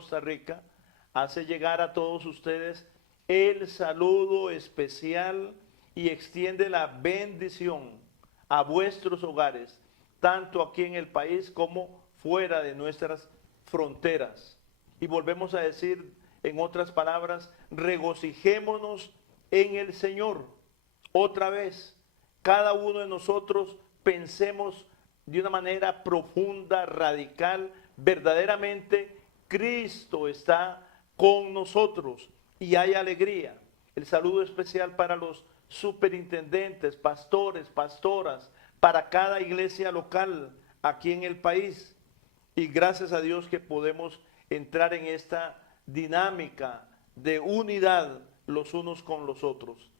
Costa Rica hace llegar a todos ustedes el saludo especial y extiende la bendición a vuestros hogares, tanto aquí en el país como fuera de nuestras fronteras. Y volvemos a decir, en otras palabras, regocijémonos en el Señor. Otra vez, cada uno de nosotros pensemos de una manera profunda, radical, verdaderamente Cristo está con nosotros y hay alegría. El saludo especial para los superintendentes, pastores, pastoras, para cada iglesia local aquí en el país. Y gracias a Dios que podemos entrar en esta dinámica de unidad los unos con los otros.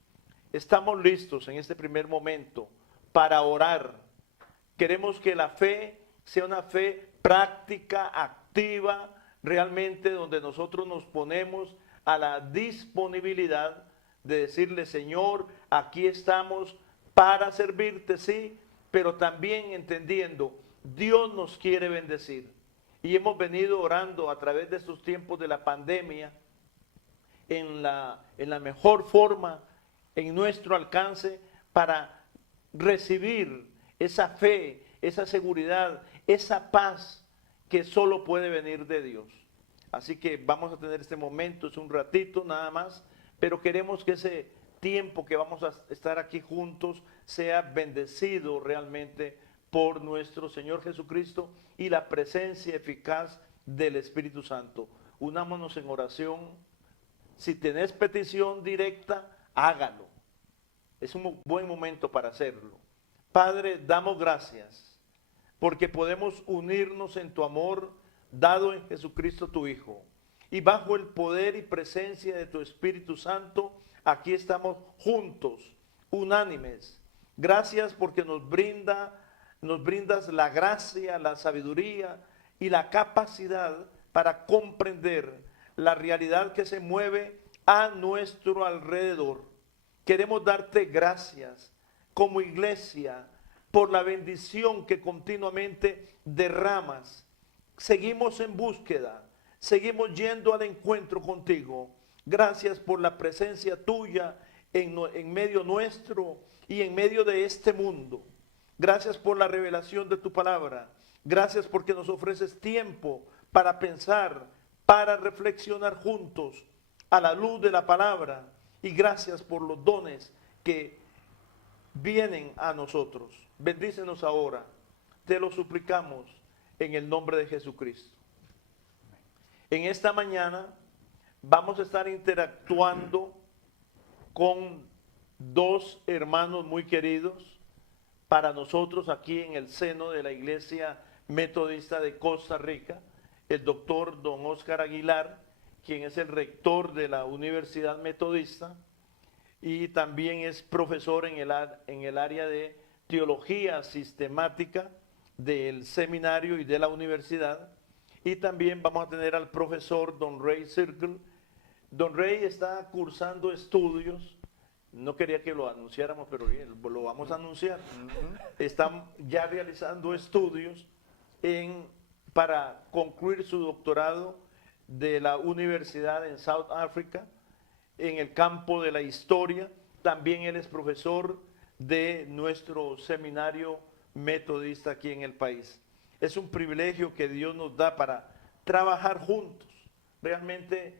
Estamos listos en este primer momento para orar. Queremos que la fe sea una fe práctica, activa, realmente donde nosotros nos ponemos a la disponibilidad de decirle, Señor, aquí estamos para servirte, sí, pero también entendiendo, Dios nos quiere bendecir. Y hemos venido orando a través de estos tiempos de la pandemia en la mejor forma, en nuestro alcance, para recibir esa fe, esa seguridad, esa paz que solo puede venir de Dios. Así que vamos a tener este momento, es un ratito nada más, pero queremos que ese tiempo que vamos a estar aquí juntos sea bendecido realmente por nuestro Señor Jesucristo y la presencia eficaz del Espíritu Santo. Unámonos en oración. Si tenés petición directa, hágalo. Es un buen momento para hacerlo. Padre, damos gracias porque podemos unirnos en tu amor dado en Jesucristo tu Hijo. Y bajo el poder y presencia de tu Espíritu Santo, aquí estamos juntos, unánimes. Gracias porque nos brindas la gracia, la sabiduría y la capacidad para comprender la realidad que se mueve a nuestro alrededor. Queremos darte gracias como iglesia por la bendición que continuamente derramas. Seguimos en búsqueda, seguimos yendo al encuentro contigo. Gracias por la presencia tuya en medio nuestro y en medio de este mundo. Gracias por la revelación de tu palabra. Gracias porque nos ofreces tiempo para pensar, para reflexionar juntos a la luz de la palabra. Y gracias por los dones que vienen a nosotros. Bendícenos ahora. Te lo suplicamos en el nombre de Jesucristo. En esta mañana vamos a estar interactuando con dos hermanos muy queridos para nosotros aquí en el seno de la Iglesia Metodista de Costa Rica, el doctor don Óscar Aguilar, quien es el rector de la Universidad Metodista y también es profesor en el área de teología sistemática del seminario y de la universidad. Y también vamos a tener al profesor don Ray Circle. Don Ray está cursando estudios, no quería que lo anunciáramos, pero bien, lo vamos a anunciar. Está ya realizando estudios para concluir su doctorado de la universidad en South Africa, en el campo de la historia. También él es profesor de nuestro seminario metodista aquí en el país. Es un privilegio que Dios nos da para trabajar juntos. Realmente,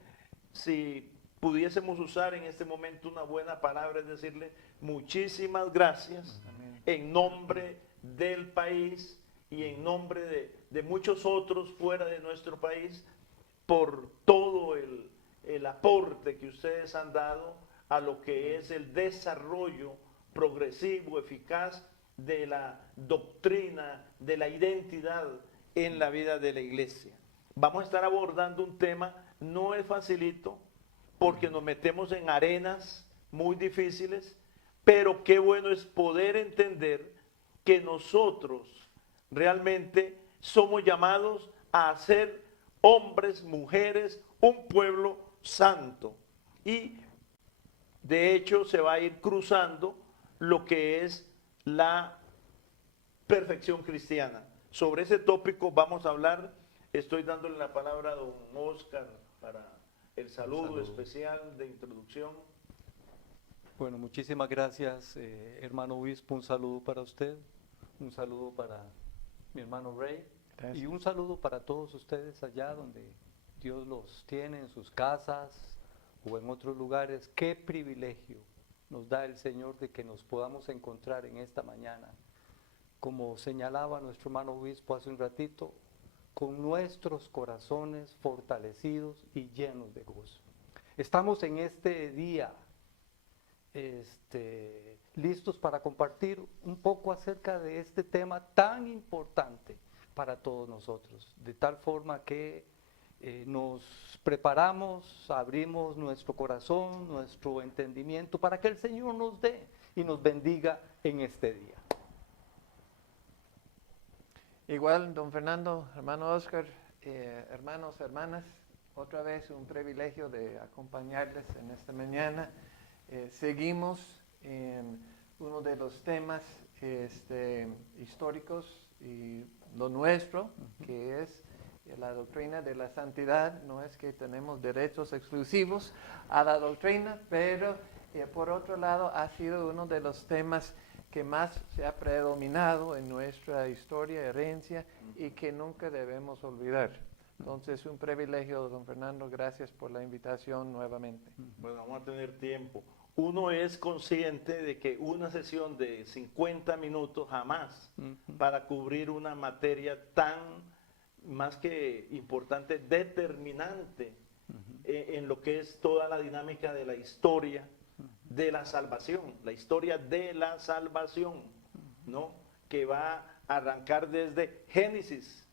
si pudiésemos usar en este momento una buena palabra, es decirle muchísimas gracias en nombre del país y en nombre de muchos otros fuera de nuestro país por todo el aporte que ustedes han dado a lo que es el desarrollo progresivo, eficaz de la doctrina, de la identidad en la vida de la iglesia. Vamos a estar abordando un tema, no es facilito, porque nos metemos en arenas muy difíciles, pero qué bueno es poder entender que nosotros realmente somos llamados a ser hombres, mujeres, un pueblo santo. Y de hecho se va a ir cruzando lo que es la perfección cristiana. Sobre ese tópico vamos a hablar Estoy dándole la palabra a don Oscar para el saludo especial de introducción. Bueno, muchísimas gracias, hermano obispo. Un saludo para usted, un saludo para mi hermano Ray. Gracias. Y un saludo para todos ustedes allá donde Dios los tiene, en sus casas o en otros lugares. Qué privilegio nos da el Señor de que nos podamos encontrar en esta mañana, como señalaba nuestro hermano obispo hace un ratito, con nuestros corazones fortalecidos y llenos de gozo. Estamos en este día listos para compartir un poco acerca de este tema tan importante para todos nosotros, de tal forma que nos preparamos, abrimos nuestro corazón, nuestro entendimiento, para que el Señor nos dé y nos bendiga en este día. Igual, don Fernando, hermano Oscar, hermanos, hermanas, otra vez un privilegio de acompañarles en esta mañana. Seguimos en uno de los temas históricos y lo nuestro, que es la doctrina de la santidad. No es que tenemos derechos exclusivos a la doctrina, pero por otro lado ha sido uno de los temas que más se ha predominado en nuestra historia, herencia, y que nunca debemos olvidar. Entonces, un privilegio, don Fernando, gracias por la invitación nuevamente. Bueno, vamos a tener tiempo. Uno es consciente de que una sesión de 50 minutos jamás para cubrir una materia tan, más que importante, determinante en lo que es toda la dinámica de la historia de la salvación, la historia de la salvación, ¿no? Que va a arrancar desde Génesis,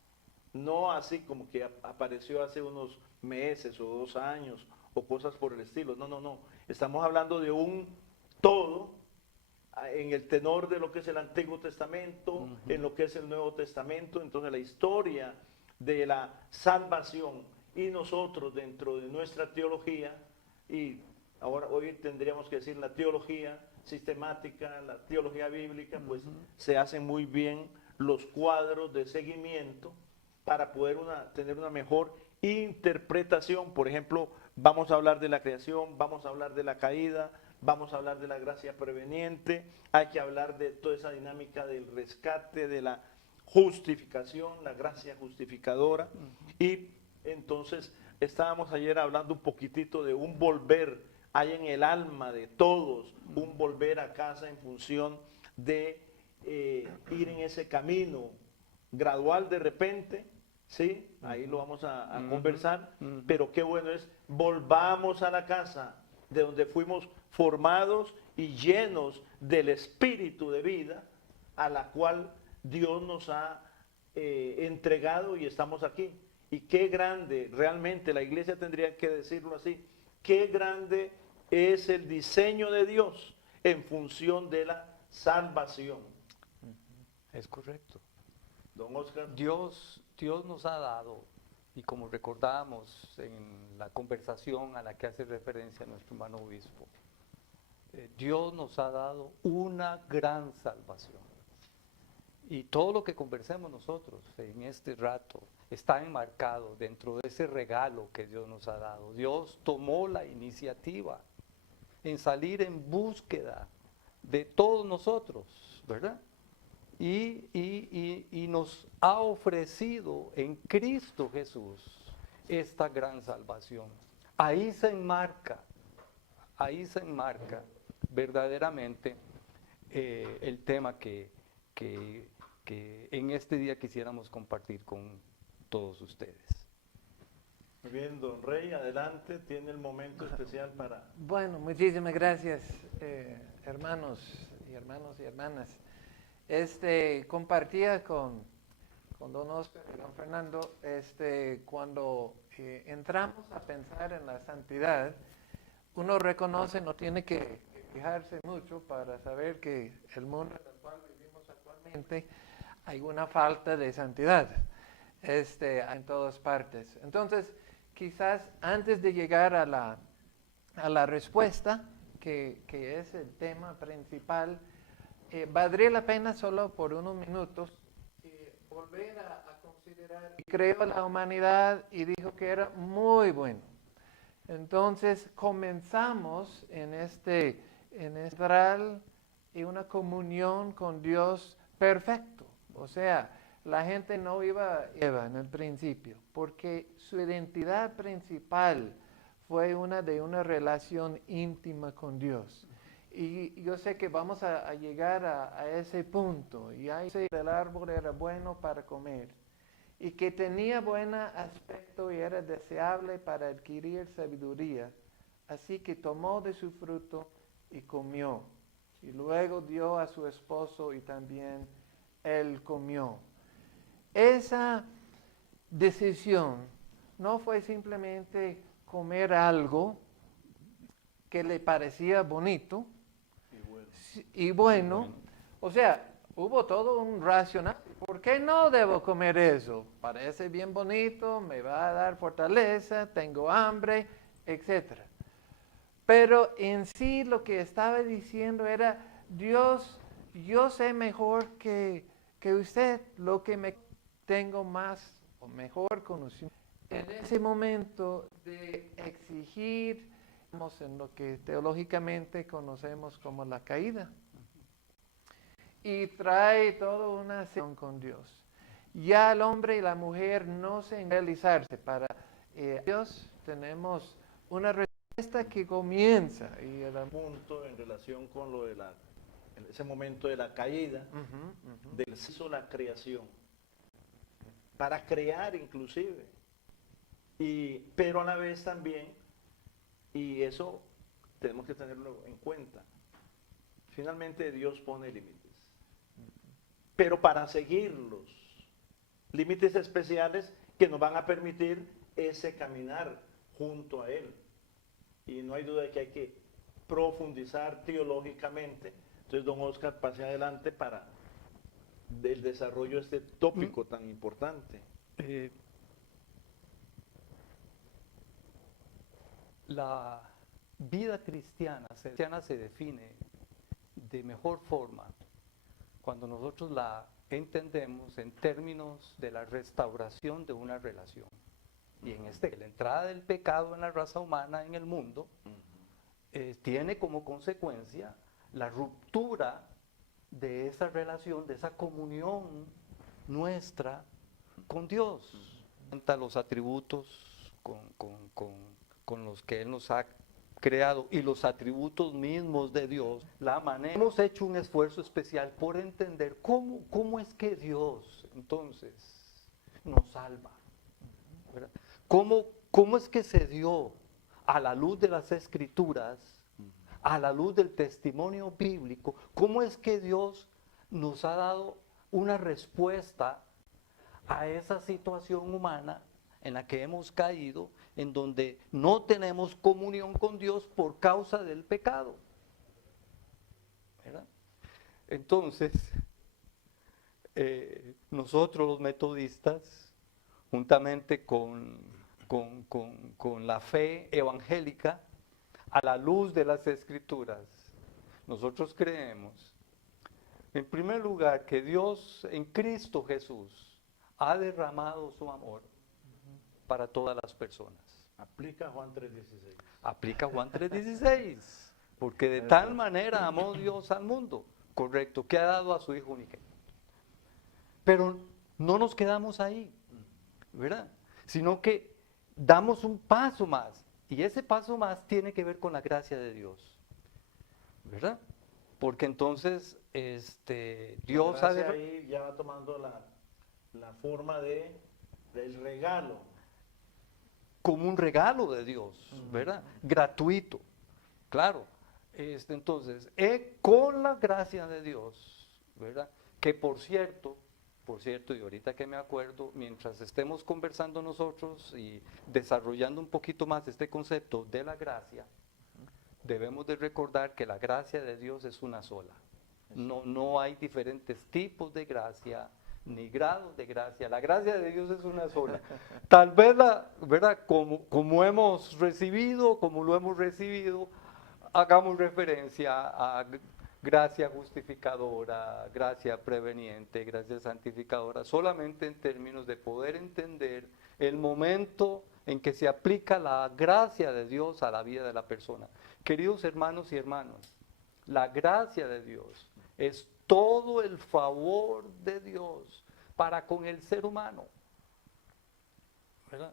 no así como que apareció hace unos meses o 2 años o cosas por el estilo, no. Estamos hablando de un todo en el tenor de lo que es el Antiguo Testamento, en lo que es el Nuevo Testamento. Entonces la historia de la salvación, y nosotros dentro de nuestra teología, y ahora hoy tendríamos que decir la teología sistemática, la teología bíblica, pues se hacen muy bien los cuadros de seguimiento para poder tener una mejor interpretación. Por ejemplo, vamos a hablar de la creación, vamos a hablar de la caída, vamos a hablar de la gracia preveniente, hay que hablar de toda esa dinámica del rescate, de la justificación, la gracia justificadora. Y entonces estábamos ayer hablando un poquitito de un volver, hay en el alma de todos, un volver a casa en función de ir en ese camino gradual de repente. Sí, ahí lo vamos a conversar, pero qué bueno es, volvamos a la casa de donde fuimos formados y llenos del espíritu de vida a la cual Dios nos ha entregado, y estamos aquí. Y qué grande, realmente la iglesia tendría que decirlo así, qué grande es el diseño de Dios en función de la salvación. Es correcto. Don Oscar. Dios nos ha dado, y como recordamos en la conversación a la que hace referencia nuestro hermano obispo, Dios nos ha dado una gran salvación. Y todo lo que conversemos nosotros en este rato está enmarcado dentro de ese regalo que Dios nos ha dado. Dios tomó la iniciativa en salir en búsqueda de todos nosotros, ¿verdad? Y nos ha ofrecido en Cristo Jesús esta gran salvación. Ahí se enmarca verdaderamente el tema que en este día quisiéramos compartir con todos ustedes. Muy bien, don Rey, adelante, tiene el momento especial para... Bueno, muchísimas gracias, hermanos y hermanas. Compartía con don Oscar y don Fernando, cuando entramos a pensar en la santidad, uno reconoce, no tiene que fijarse mucho para saber que el mundo en el cual vivimos actualmente hay una falta de santidad en todas partes. Entonces, quizás antes de llegar a la respuesta, que es el tema principal, valdría la pena solo por unos minutos volver a considerar creó la humanidad y dijo que era muy bueno. Entonces comenzamos en este y una comunión con Dios perfecto. O sea, la gente no iba en el principio, porque su identidad principal fue una relación íntima con Dios. Y yo sé que vamos a llegar a ese punto. Y ahí el árbol era bueno para comer y que tenía buen aspecto y era deseable para adquirir sabiduría. Así que tomó de su fruto y comió. Y luego dio a su esposo y también él comió. Esa decisión no fue simplemente comer algo que le parecía bonito y bueno. O sea, hubo todo un racional. ¿Por qué no debo comer eso? Parece bien bonito, me va a dar fortaleza, tengo hambre, etc. Pero en sí lo que estaba diciendo era, Dios, yo sé mejor que usted, lo que me tengo más o mejor conocimiento. En ese momento de exigir, en lo que teológicamente conocemos como la caída. Y trae toda una situación con Dios. Ya el hombre y la mujer no se realizarse para Dios. Tenemos una respuesta que comienza. Y el punto en relación con lo de en ese momento de la caída, del hizo la creación, para crear inclusive. Pero a la vez también, y eso tenemos que tenerlo en cuenta, finalmente Dios pone límites. Pero para seguirlos, límites especiales que nos van a permitir ese caminar junto a Él. Y no hay duda de que hay que profundizar teológicamente. Entonces, don Oscar, pase adelante para el desarrollo de este tópico tan importante. La vida cristiana se define de mejor forma cuando nosotros la entendemos en términos de la restauración de una relación. Y en la entrada del pecado en la raza humana en el mundo tiene como consecuencia la ruptura de esa relación, de esa comunión nuestra con Dios. Los atributos con los que Él nos ha creado y los atributos mismos de Dios, la manera. Hemos hecho un esfuerzo especial por entender cómo es que Dios entonces nos salva, ¿verdad? ¿Cómo es que se dio a la luz de las Escrituras, a la luz del testimonio bíblico, cómo es que Dios nos ha dado una respuesta a esa situación humana en la que hemos caído, en donde no tenemos comunión con Dios por causa del pecado, ¿verdad? Entonces, nosotros los metodistas, juntamente con la fe evangélica, a la luz de las Escrituras, nosotros creemos, en primer lugar, que Dios en Cristo Jesús ha derramado su amor para todas las personas. Aplica Juan 3:16. Aplica Juan 3:16, porque de tal manera amó Dios al mundo, correcto, que ha dado a su Hijo unigénito. Pero no nos quedamos ahí, ¿verdad? Sino que damos un paso más, y ese paso más tiene que ver con la gracia de Dios, ¿verdad? Porque entonces Dios la gracia ahí ya va tomando la forma del regalo. Como un regalo de Dios, ¿verdad? Gratuito, claro. Entonces, con la gracia de Dios, ¿verdad? Que por cierto, y ahorita que me acuerdo, mientras estemos conversando nosotros y desarrollando un poquito más este concepto de la gracia, debemos de recordar que la gracia de Dios es una sola. No hay diferentes tipos de gracia, ni grados de gracia. La gracia de Dios es una sola. Tal vez, ¿verdad? Como lo hemos recibido, hagamos referencia a gracia justificadora, gracia preveniente, gracia santificadora, solamente en términos de poder entender el momento en que se aplica la gracia de Dios a la vida de la persona. Queridos hermanos y hermanas, la gracia de Dios es todo el favor de Dios para con el ser humano, ¿verdad?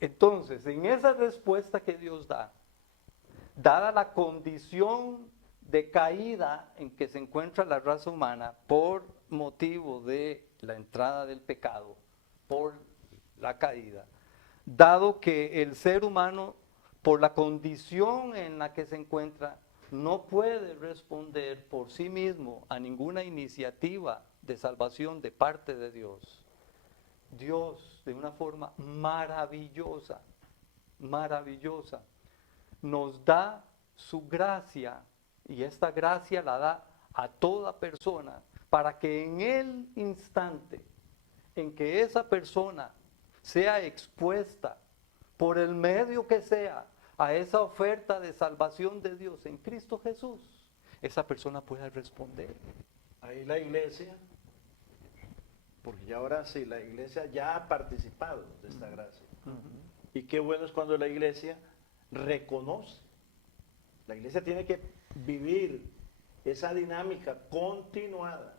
Entonces, en esa respuesta que Dios da, dada la condición de caída en que se encuentra la raza humana por motivo de la entrada del pecado, por la caída, dado que el ser humano, por la condición en la que se encuentra, no puede responder por sí mismo a ninguna iniciativa de salvación de parte de Dios, Dios, de una forma maravillosa, maravillosa, nos da su gracia, y esta gracia la da a toda persona, para que en el instante en que esa persona sea expuesta por el medio que sea a esa oferta de salvación de Dios en Cristo Jesús, esa persona pueda responder. Ahí la iglesia, porque ya ahora sí, la iglesia ya ha participado de esta gracia. Y qué bueno es cuando la iglesia reconoce. La iglesia tiene que vivir esa dinámica continuada.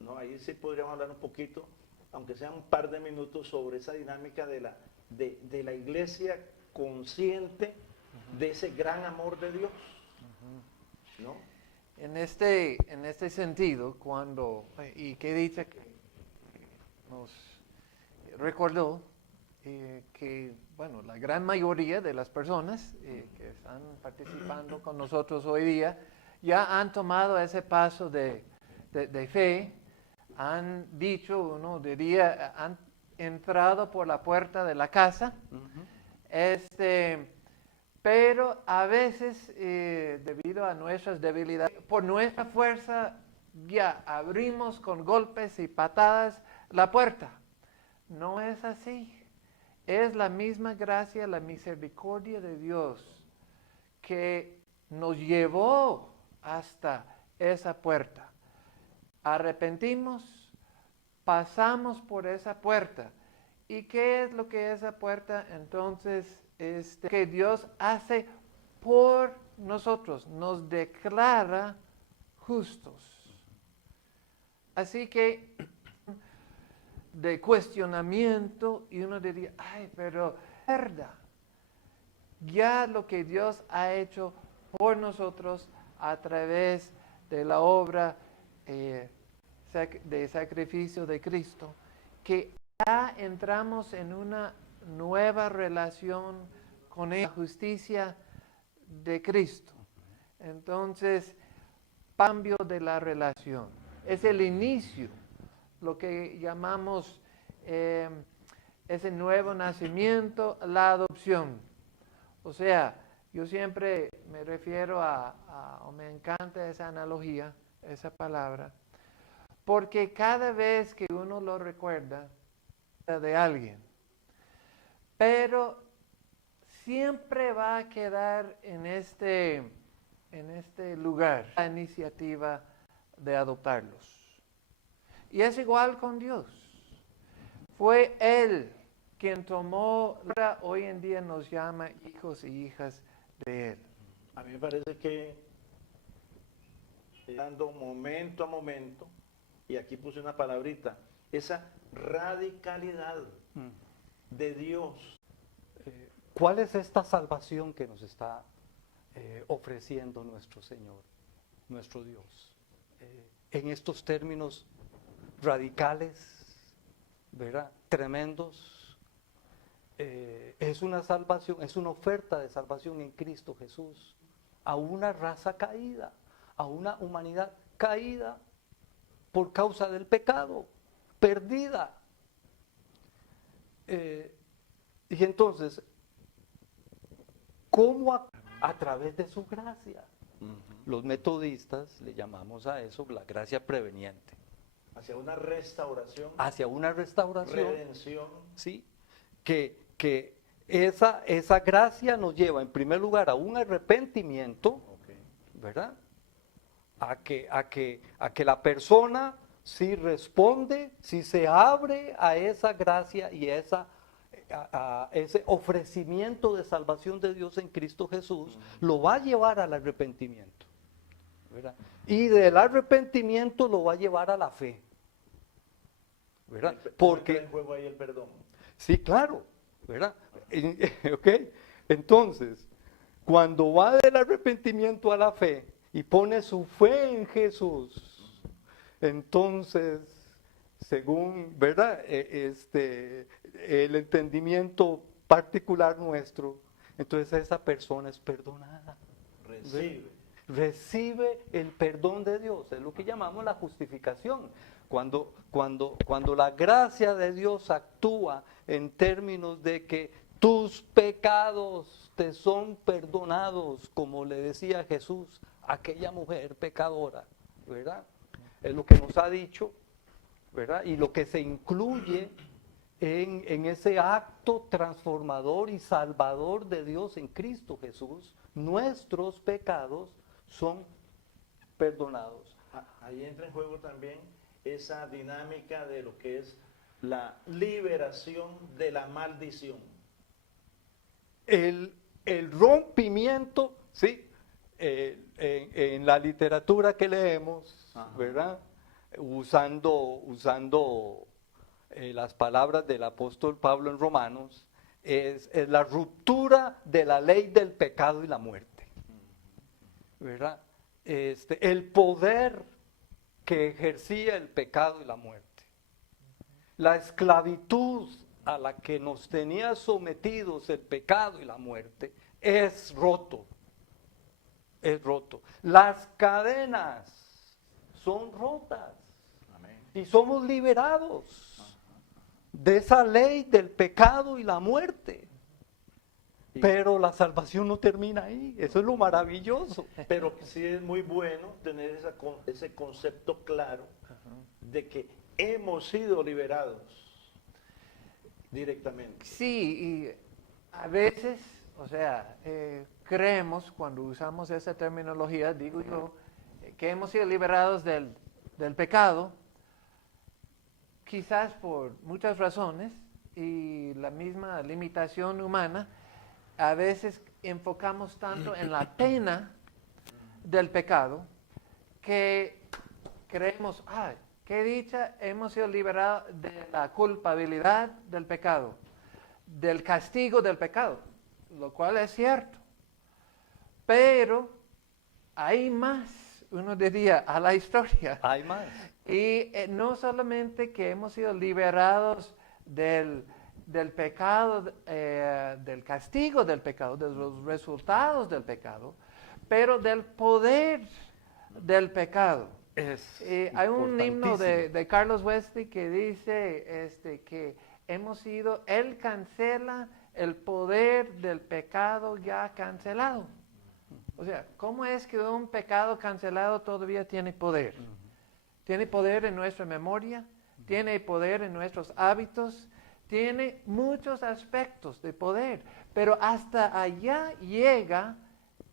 ¿No? Ahí sí podríamos hablar un poquito, aunque sea un par de minutos, sobre esa dinámica de la iglesia consciente de ese gran amor de Dios. ¿No? En este sentido, cuando, y que dice que nos recordó que, bueno, la gran mayoría de las personas que están participando con nosotros hoy día ya han tomado ese paso de fe, han dicho, uno diría, han entrado por la puerta de la casa, pero a veces, debido a nuestras debilidades, por nuestra fuerza, ya abrimos con golpes y patadas la puerta. No es así. Es la misma gracia, la misericordia de Dios que nos llevó hasta esa puerta. Arrepentimos, pasamos por esa puerta. ¿Y qué es lo que esa puerta entonces que Dios hace por nosotros? Nos declara justos. Así que de cuestionamiento, y uno diría, ay, pero verdad, ya lo que Dios ha hecho por nosotros a través de la obra de sacrificio de Cristo, que ya entramos en una nueva relación con la justicia de Cristo. Entonces, cambio de la relación. Es el inicio, lo que llamamos ese nuevo nacimiento, la adopción. O sea, yo siempre me refiero o me encanta esa analogía, esa palabra, porque cada vez que uno lo recuerda de alguien, pero siempre va a quedar en este lugar la iniciativa de adoptarlos. Y es igual con Dios. Fue Él quien tomó, hoy en día nos llama hijos y hijas de Él. A mí me parece que dando momento a momento, y aquí puse una palabrita, esa radicalidad de Dios. ¿Cuál es esta salvación que nos está ofreciendo nuestro Señor, nuestro Dios? En estos términos radicales, ¿verdad? Tremendos. Es una salvación, es una oferta de salvación en Cristo Jesús a una raza caída, a una humanidad caída por causa del pecado, perdida. Y entonces, ¿cómo a través de su gracia? Los metodistas le llamamos a eso la gracia preveniente. Hacia una restauración. Hacia una restauración. Redención. Sí, que esa gracia nos lleva en primer lugar a un arrepentimiento, ¿verdad? a que la persona sí responde, si se abre a esa gracia y a ese ofrecimiento de salvación de Dios en Cristo Jesús, lo va a llevar al arrepentimiento, ¿verdad? Y del arrepentimiento lo va a llevar a la fe, ¿verdad? Porque Porque en juego ahí el perdón. sí, claro, ¿verdad? ¿Ok? Entonces, cuando va del arrepentimiento a la fe y pone su fe en Jesús, entonces, según, ¿verdad? El entendimiento particular nuestro, entonces esa persona es perdonada. Recibe el perdón de Dios, es lo que llamamos la justificación. Cuando la gracia de Dios actúa en términos de que tus pecados te son perdonados, como le decía Jesús a aquella mujer pecadora, ¿verdad? Es lo que nos ha dicho, ¿verdad? Y lo que se incluye en ese acto transformador y salvador de Dios en Cristo Jesús, nuestros pecados son perdonados. Ahí entra en juego también esa dinámica de lo que es la liberación de la maldición. El rompimiento, ¿sí? En la literatura que leemos, ¿verdad? Usando las palabras del apóstol Pablo en Romanos, es la ruptura de la ley del pecado y la muerte, ¿verdad? El poder que ejercía el pecado y la muerte, la esclavitud a la que nos tenía sometidos el pecado y la muerte, es roto, es roto. Las cadenas son rotas. Amén. Y somos liberados de esa ley del pecado y la muerte. Pero la salvación no termina ahí, eso es lo maravilloso. Pero sí es muy bueno tener ese concepto claro de que hemos sido liberados directamente. Sí, y a veces, o sea, creemos cuando usamos esa terminología, digo yo, que hemos sido liberados del pecado, quizás por muchas razones y la misma limitación humana. A veces enfocamos tanto en la pena del pecado que creemos, ay, qué dicha, hemos sido liberados de la culpabilidad del pecado, del castigo del pecado, lo cual es cierto. Pero hay más, uno diría, a la historia. Hay más. Y no solamente que hemos sido liberados del pecado, del castigo del pecado, de los resultados del pecado, pero del poder del pecado. Hay un himno de Carlos Wesley que dice que hemos sido, él cancela el poder del pecado ya cancelado. O sea, ¿cómo es que un pecado cancelado todavía tiene poder? Tiene poder en nuestra memoria, tiene poder en nuestros hábitos, tiene muchos aspectos de poder, pero hasta allá llega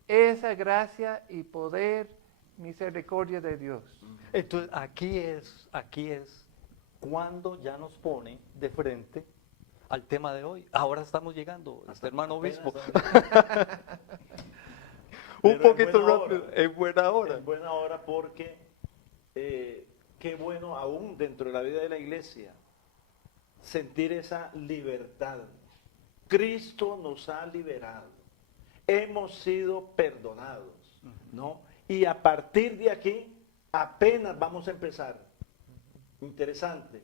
esa gracia y poder, misericordia de Dios. Entonces, aquí es cuando ya nos pone de frente al tema de hoy. Ahora estamos llegando, hermano obispo. Un poquito rápido, en buena hora. En buena hora porque qué bueno aún dentro de la vida de la iglesia sentir esa libertad. Cristo nos ha liberado. Hemos sido perdonados, ¿no? Y a partir de aquí apenas vamos a empezar. Interesante.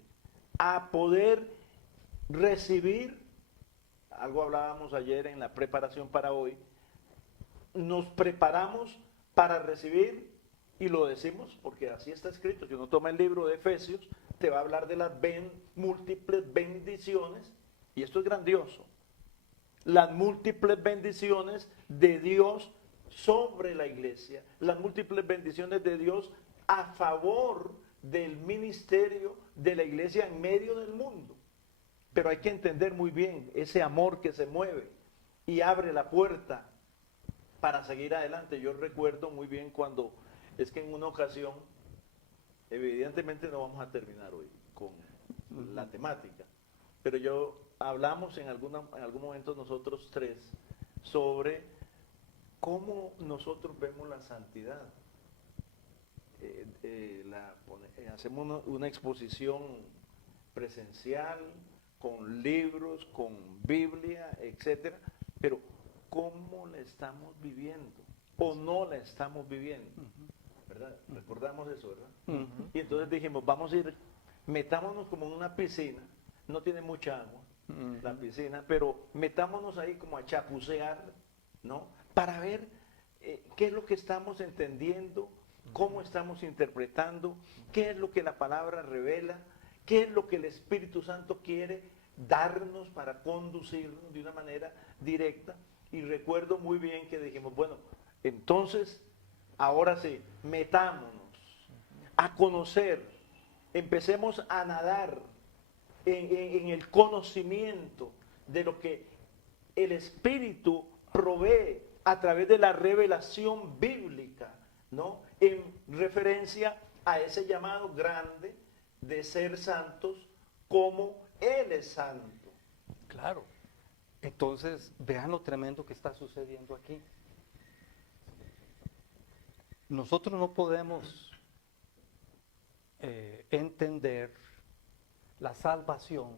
A poder recibir, algo hablábamos ayer en la preparación para hoy, nos preparamos para recibir, y lo decimos porque así está escrito. Si uno toma el libro de Efesios, te va a hablar de las múltiples bendiciones, y esto es grandioso. Las múltiples bendiciones de Dios sobre la iglesia, las múltiples bendiciones de Dios a favor del ministerio de la iglesia en medio del mundo. Pero hay que entender muy bien ese amor que se mueve y abre la puerta para seguir adelante. Yo recuerdo muy bien cuando es que en una ocasión, evidentemente no vamos a terminar hoy con la temática, pero hablamos en algún momento nosotros tres sobre cómo nosotros vemos la santidad. Hacemos una exposición presencial, con libros, con Biblia, etcétera, pero ¿cómo la estamos viviendo? ¿O no la estamos viviendo? ¿Verdad? Recordamos eso, ¿verdad? Y entonces dijimos, vamos a ir, metámonos como en una piscina, no tiene mucha agua la piscina, pero metámonos ahí como a chapucear, ¿no? Para ver qué es lo que estamos entendiendo, cómo estamos interpretando, qué es lo que la palabra revela, qué es lo que el Espíritu Santo quiere darnos para conducirnos de una manera directa. Y recuerdo muy bien que dijimos, bueno, entonces, ahora sí, metámonos a conocer, empecemos a nadar en el conocimiento de lo que el Espíritu provee a través de la revelación bíblica, ¿no? En referencia a ese llamado grande de ser santos como Él es santo. Claro. Entonces, vean lo tremendo que está sucediendo aquí. Nosotros no podemos entender la salvación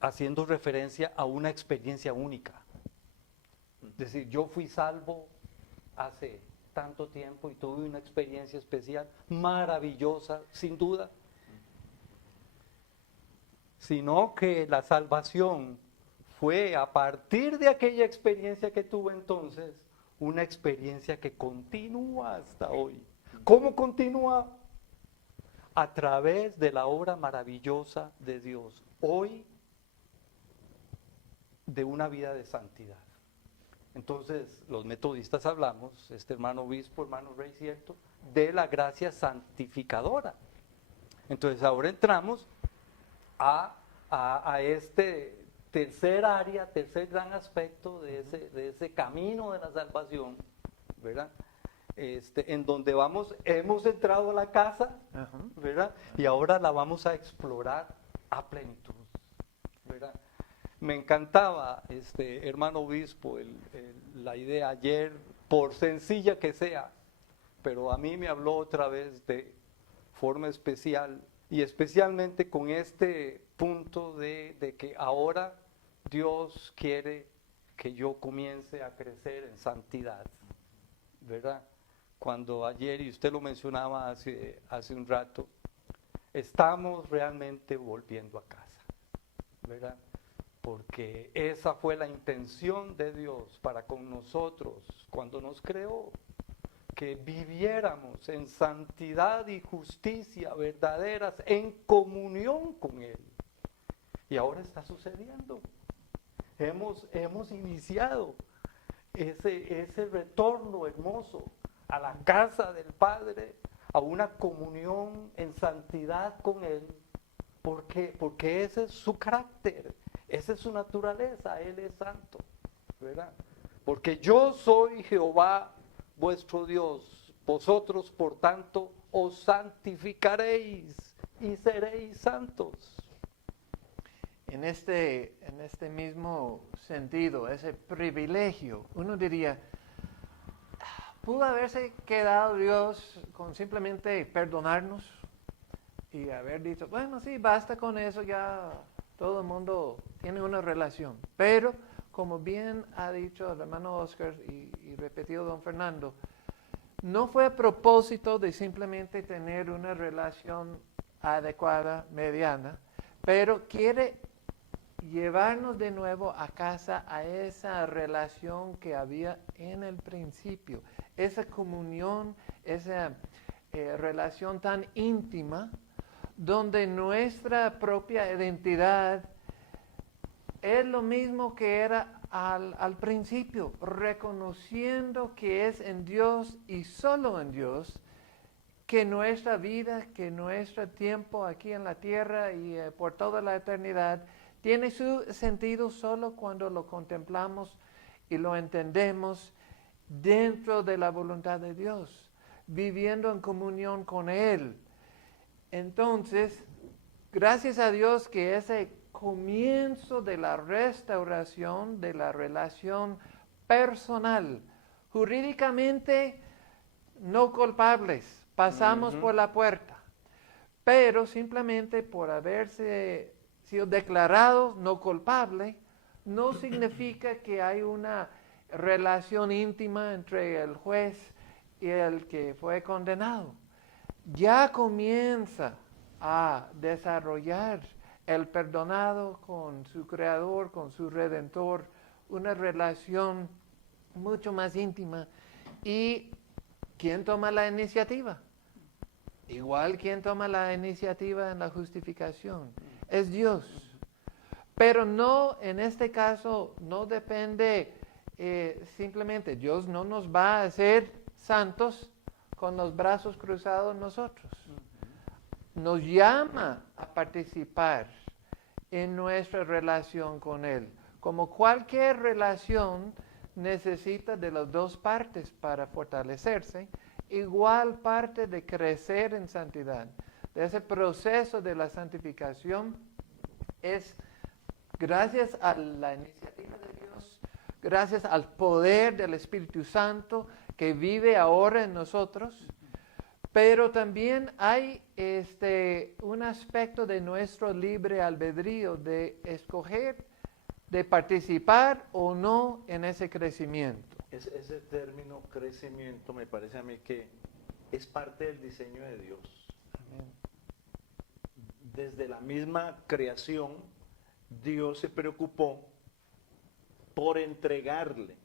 haciendo referencia a una experiencia única. Es decir, yo fui salvo hace tanto tiempo y tuve una experiencia especial, maravillosa, sin duda. Sino que la salvación fue a partir de aquella experiencia que tuve entonces, una experiencia que continúa hasta hoy. ¿Cómo continúa? A través de la obra maravillosa de Dios. Hoy, de una vida de santidad. Entonces, los metodistas hablamos, hermano obispo, hermano Rey, ¿cierto?, de la gracia santificadora. Entonces, ahora entramos a este tercer área, tercer gran aspecto de ese camino de la salvación, ¿verdad? En donde hemos entrado a la casa, ¿verdad? Y ahora la vamos a explorar a plenitud, ¿verdad? Me encantaba, hermano obispo, la idea ayer, por sencilla que sea, pero a mí me habló otra vez de forma especial, y especialmente con este punto de que ahora Dios quiere que yo comience a crecer en santidad, ¿verdad? Cuando ayer, y usted lo mencionaba hace un rato, estamos realmente volviendo a casa, ¿verdad? Porque esa fue la intención de Dios para con nosotros cuando nos creó, que viviéramos en santidad y justicia verdaderas, en comunión con Él. Y ahora está sucediendo. Hemos iniciado ese retorno hermoso a la casa del Padre, a una comunión en santidad con Él, porque ese es su carácter, esa es su naturaleza, Él es santo, ¿verdad? Porque yo soy Jehová vuestro Dios, vosotros por tanto os santificaréis y seréis santos. En este mismo sentido, ese privilegio, uno diría, ¿pudo haberse quedado Dios con simplemente perdonarnos y haber dicho, bueno, sí, basta con eso, ya todo el mundo tiene una relación? Pero, como bien ha dicho el hermano Oscar y repetido don Fernando, no fue a propósito de simplemente tener una relación adecuada, mediana, pero quiere llevarnos de nuevo a casa a esa relación que había en el principio, esa comunión, esa relación tan íntima, donde nuestra propia identidad es lo mismo que era al principio, reconociendo que es en Dios y solo en Dios que nuestra vida, que nuestro tiempo aquí en la tierra y por toda la eternidad tiene su sentido solo cuando lo contemplamos y lo entendemos dentro de la voluntad de Dios. viviendo en comunión con Él. Entonces, gracias a Dios que ese comienzo de la restauración de la relación personal, jurídicamente no culpables, pasamos por la puerta, pero simplemente por haberse sido declarados no culpables, no significa que hay una relación íntima entre el juez y el que fue condenado. Ya comienza a desarrollar el perdonado con su Creador, con su Redentor, una relación mucho más íntima. ¿Y quién toma la iniciativa? Igual quien toma la iniciativa en la justificación es Dios. Pero no, en este caso, no depende simplemente, Dios no nos va a hacer santos con los brazos cruzados nosotros. Nos llama a participar en nuestra relación con Él. Como cualquier relación necesita de las dos partes para fortalecerse, igual parte de crecer en santidad. De ese proceso de la santificación es gracias a la iniciativa de Dios, gracias al poder del Espíritu Santo que vive ahora en nosotros, pero también hay un aspecto de nuestro libre albedrío de escoger, de participar o no en ese crecimiento. Ese término crecimiento me parece a mí que es parte del diseño de Dios. Amén. Desde la misma creación, Dios se preocupó por entregarle.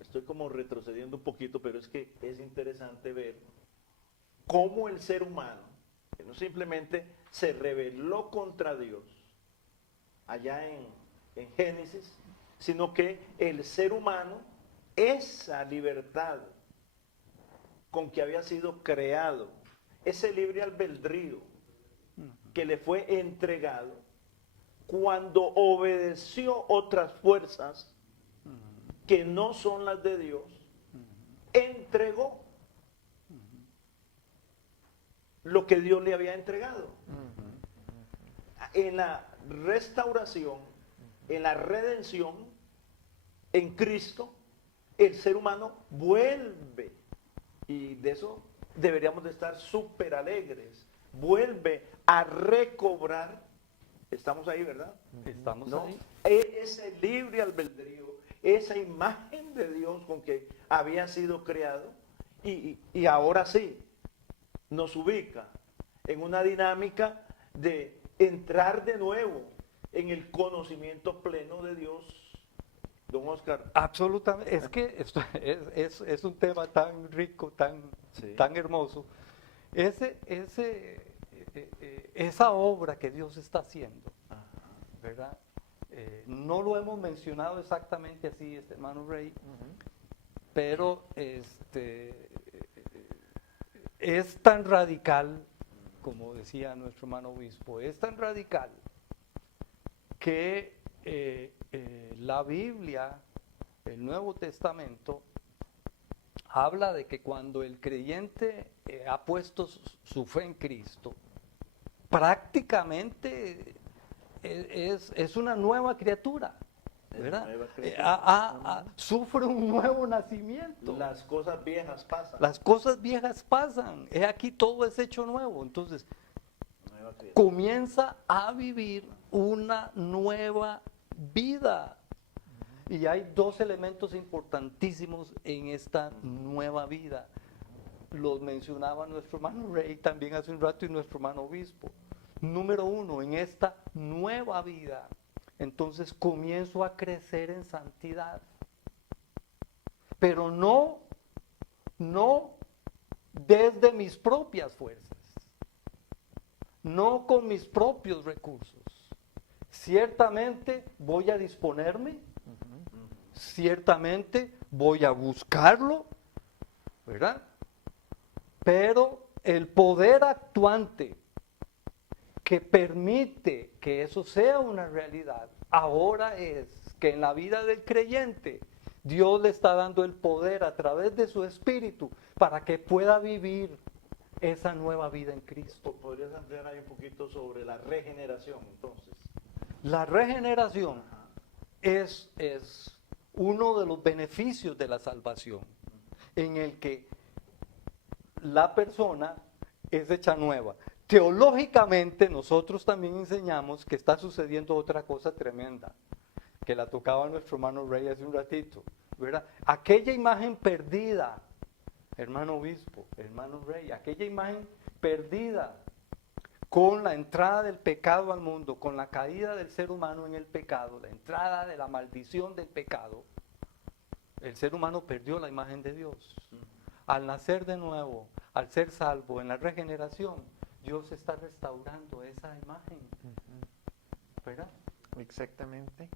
Estoy como retrocediendo un poquito, pero es que es interesante ver cómo el ser humano, que no simplemente se rebeló contra Dios allá en Génesis, sino que el ser humano, esa libertad con que había sido creado, ese libre albedrío que le fue entregado, cuando obedeció otras fuerzas que no son las de Dios, entregó lo que Dios le había entregado. En la restauración, en la redención, en Cristo, el ser humano vuelve, y de eso deberíamos de estar súper alegres, vuelve a recobrar, estamos ahí, ¿verdad? Estamos ¿No? ahí. Ese libre albedrío, esa imagen de Dios con que había sido creado, y ahora sí, nos ubica en una dinámica de entrar de nuevo en el conocimiento pleno de Dios. Don Oscar. Absolutamente, es que esto es un tema tan rico, Sí. tan hermoso. Esa obra que Dios está haciendo, ¿verdad? No lo hemos mencionado exactamente así, hermano Ray, pero es tan radical, como decía nuestro hermano obispo, es tan radical que la Biblia, el Nuevo Testamento, habla de que cuando el creyente ha puesto su fe en Cristo, prácticamente es una nueva criatura, ¿verdad? Nueva criatura. Sufre un nuevo nacimiento. Las cosas viejas pasan. Las cosas viejas pasan. Aquí todo es hecho nuevo. Entonces, Nueva criatura. comienza a vivir una nueva vida. Y hay dos elementos importantísimos en esta nueva vida. Los mencionaba nuestro hermano Ray también hace un rato y nuestro hermano obispo. Número uno, en esta nueva vida, entonces comienzo a crecer en santidad. Pero no desde mis propias fuerzas, no con mis propios recursos. Ciertamente voy a disponerme, ciertamente voy a buscarlo, ¿verdad? Pero el poder actuante que permite que eso sea una realidad ahora es que en la vida del creyente Dios le está dando el poder a través de su espíritu para que pueda vivir esa nueva vida en Cristo. ¿Podrías ampliar ahí un poquito sobre la regeneración entonces? La regeneración Ajá. es uno de los beneficios de la salvación, en el que la persona es hecha nueva. Teológicamente nosotros también enseñamos que está sucediendo otra cosa tremenda, que la tocaba nuestro hermano Rey hace un ratito, ¿verdad? Aquella imagen perdida, hermano obispo, hermano Rey, aquella imagen perdida con la entrada del pecado al mundo, con la caída del ser humano en el pecado, la entrada de la maldición del pecado, el ser humano perdió la imagen de Dios. Al nacer de nuevo, al ser salvo, en la regeneración, Dios está restaurando esa imagen, ¿verdad? Exactamente.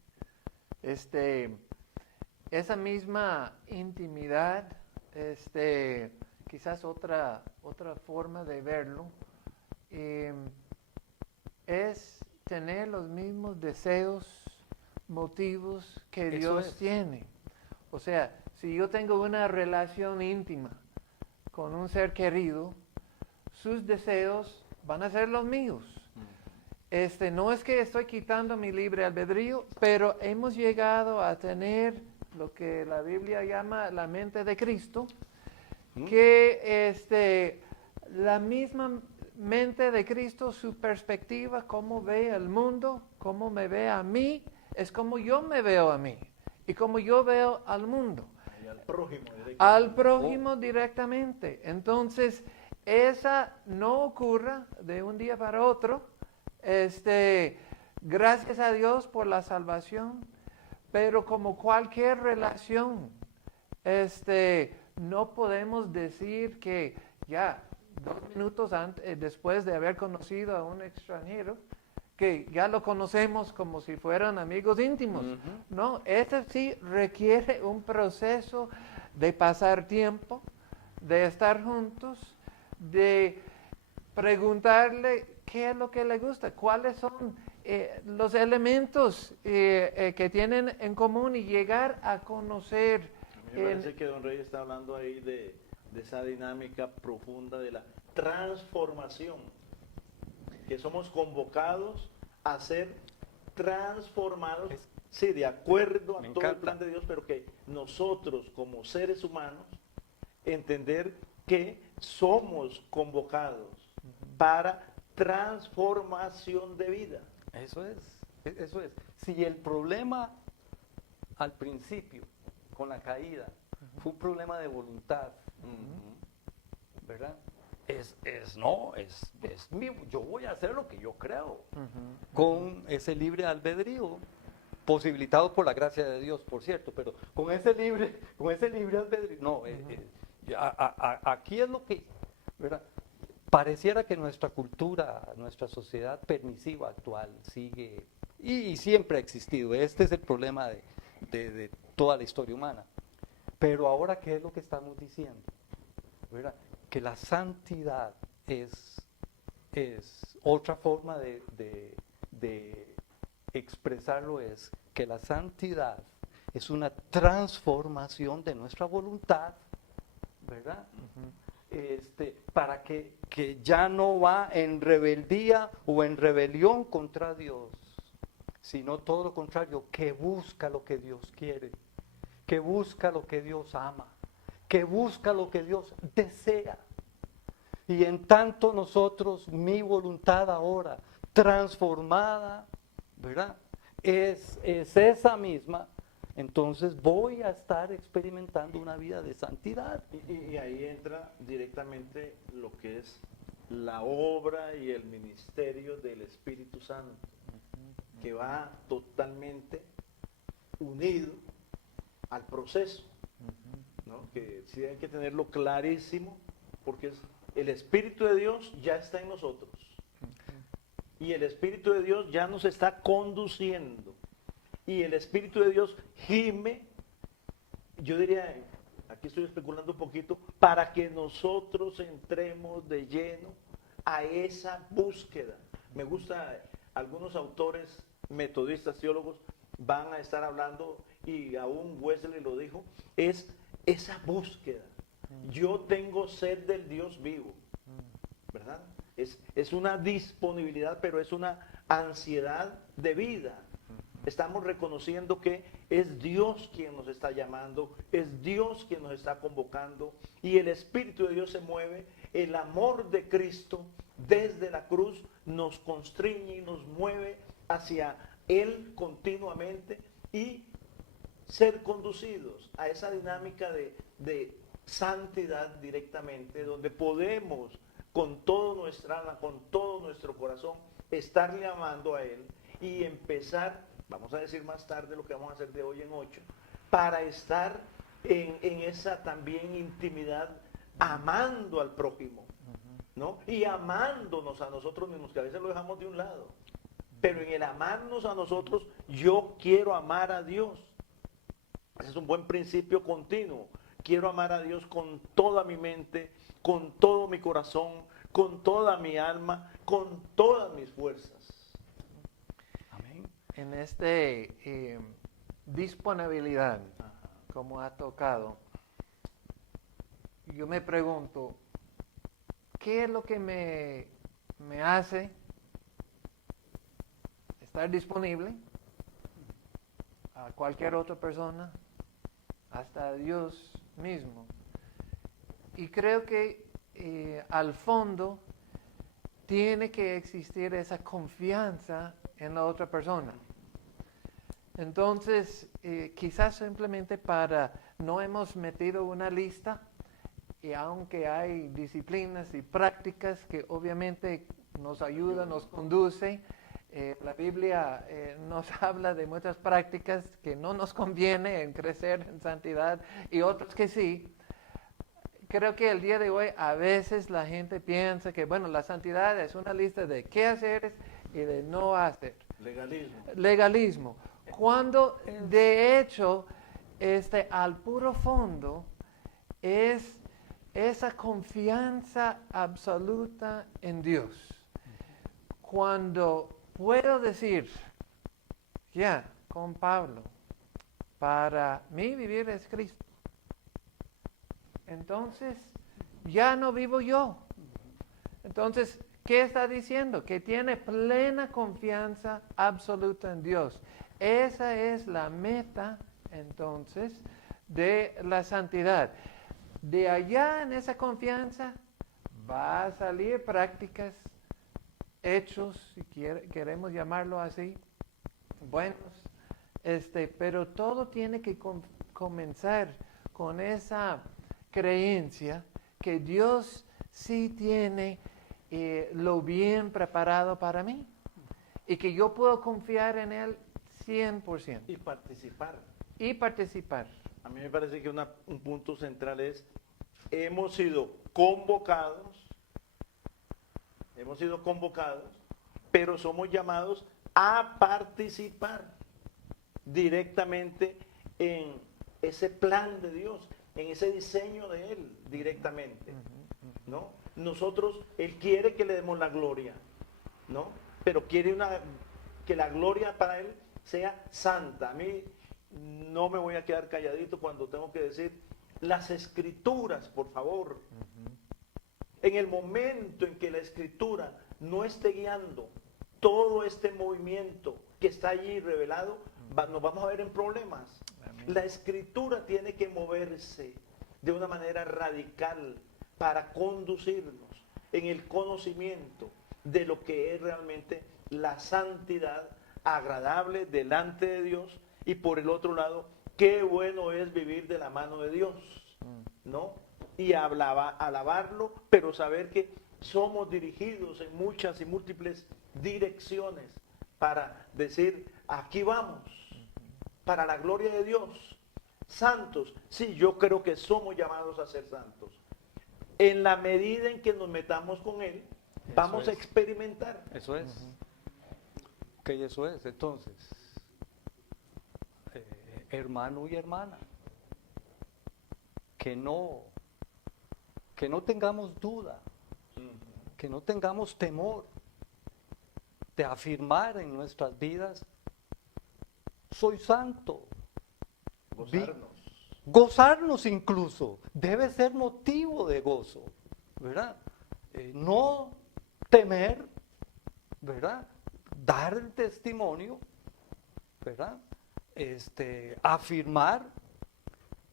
Esa misma intimidad, quizás otra forma de verlo, es tener los mismos deseos, motivos que Eso Dios es. tiene. O sea, si yo tengo una relación íntima con un ser querido, sus deseos van a ser los míos. No es que estoy quitando mi libre albedrío, pero hemos llegado a tener lo que la Biblia llama la mente de Cristo, que la misma mente de Cristo, su perspectiva, cómo ve el mundo, cómo me ve a mí, es como yo me veo a mí y como yo veo al mundo. Y al prójimo directamente. Al prójimo directamente. Entonces, esa no ocurra de un día para otro. Gracias a Dios por la salvación, pero como cualquier relación, no podemos decir que ya 2 minutos después de haber conocido a un extranjero, que ya lo conocemos como si fueran amigos íntimos. No, sí requiere un proceso de pasar tiempo, de estar juntos, de preguntarle qué es lo que le gusta, cuáles son los elementos que tienen en común y llegar a conocer. A mí me parece que don Rey está hablando ahí de esa dinámica profunda de la transformación, que somos convocados a ser transformados, sí, de acuerdo a todo el plan de Dios, pero que nosotros como seres humanos entender que somos convocados para transformación de vida. Eso es. Si el problema al principio, con la caída, fue un problema de voluntad, ¿verdad? Yo voy a hacer lo que yo creo, con ese libre albedrío, posibilitado por la gracia de Dios, por cierto, pero con ese libre albedrío, no, aquí es lo que, ¿verdad? Pareciera que nuestra cultura, nuestra sociedad permisiva actual sigue, y siempre ha existido, este es el problema de toda la historia humana. Pero ahora, ¿qué es lo que estamos diciendo? ¿Verdad? Que la santidad es otra forma de expresarlo, es que la santidad es una transformación de nuestra voluntad, ¿verdad? Para que ya no va en rebeldía o en rebelión contra Dios, sino todo lo contrario, que busca lo que Dios quiere, que busca lo que Dios ama, que busca lo que Dios desea. Y en tanto nosotros, mi voluntad ahora transformada, ¿verdad? Es esa misma. Entonces voy a estar experimentando una vida de santidad. Y ahí entra directamente lo que es la obra y el ministerio del Espíritu Santo, que va totalmente unido al proceso, ¿no? Que sí hay que tenerlo clarísimo, porque el Espíritu de Dios ya está en nosotros. Y el Espíritu de Dios ya nos está conduciendo. Y el Espíritu de Dios gime, yo diría, aquí estoy especulando un poquito, para que nosotros entremos de lleno a esa búsqueda. Me gusta, algunos autores metodistas, teólogos, van a estar hablando y aún Wesley lo dijo, es esa búsqueda. Yo tengo sed del Dios vivo, ¿verdad? Es una disponibilidad, pero es una ansiedad de vida. Estamos reconociendo que es Dios quien nos está llamando, es Dios quien nos está convocando y el Espíritu de Dios se mueve. El amor de Cristo desde la cruz nos constriñe y nos mueve hacia Él continuamente y ser conducidos a esa dinámica de santidad directamente, donde podemos con toda nuestra alma, con todo nuestro corazón, estarle amando a Él y empezar, vamos a decir más tarde lo que vamos a hacer de hoy en 8, para estar en esa también intimidad, amando al prójimo, ¿no? Y amándonos a nosotros mismos, que a veces lo dejamos de un lado. Pero en el amarnos a nosotros, yo quiero amar a Dios. Ese es un buen principio continuo. Quiero amar a Dios con toda mi mente, con todo mi corazón, con toda mi alma, con todas mis fuerzas. Amén. En disponibilidad, como ha tocado, yo me pregunto, ¿qué es lo que me hace estar disponible a cualquier otra persona, hasta a Dios mismo? Y creo que al fondo tiene que existir esa confianza en la otra persona. Entonces, quizás simplemente no hemos metido una lista, y aunque hay disciplinas y prácticas que obviamente nos ayudan, nos conduce, la Biblia nos habla de muchas prácticas que no nos conviene en crecer en santidad y otras que sí. Creo que el día de hoy a veces la gente piensa que, bueno, la santidad es una lista de qué hacer y de no hacer. Legalismo. Cuando de hecho, al puro fondo es esa confianza absoluta en Dios. Cuando puedo decir, con Pablo, para mí vivir es Cristo. Entonces, ya no vivo yo. Entonces, ¿qué está diciendo? Que tiene plena confianza absoluta en Dios. Esa es la meta, entonces, de la santidad. De allá en esa confianza va a salir prácticas, hechos, si queremos llamarlo así, buenos, pero todo tiene que comenzar con esa creencia que Dios sí tiene lo bien preparado para mí y que yo puedo confiar en Él 100%. Y participar. A mí me parece que un punto central es, hemos sido convocados, pero somos llamados a participar directamente en ese plan de Dios, en ese diseño de Él directamente, ¿no? Nosotros, Él quiere que le demos la gloria, ¿no? Pero quiere que la gloria para Él sea santa. A mí no me voy a quedar calladito cuando tengo que decir las Escrituras, por favor. En el momento en que la Escritura no esté guiando todo este movimiento que está allí revelado, nos vamos a ver en problemas. Amén. La Escritura tiene que moverse de una manera radical para conducirnos en el conocimiento de lo que es realmente la santidad agradable delante de Dios, y por el otro lado, qué bueno es vivir de la mano de Dios, ¿no? Y alabarlo, pero saber que somos dirigidos en muchas y múltiples direcciones para decir, aquí vamos, para la gloria de Dios. Santos, sí, yo creo que somos llamados a ser santos. En la medida en que nos metamos con Él, vamos a experimentar. Eso es. Ok, eso es. Entonces, hermano y hermana, que no tengamos duda, que no tengamos temor de afirmar en nuestras vidas, soy santo, Gozarnos. Gozarnos incluso, debe ser motivo de gozo, ¿verdad? No temer, ¿verdad? Dar el testimonio, ¿verdad? Afirmar,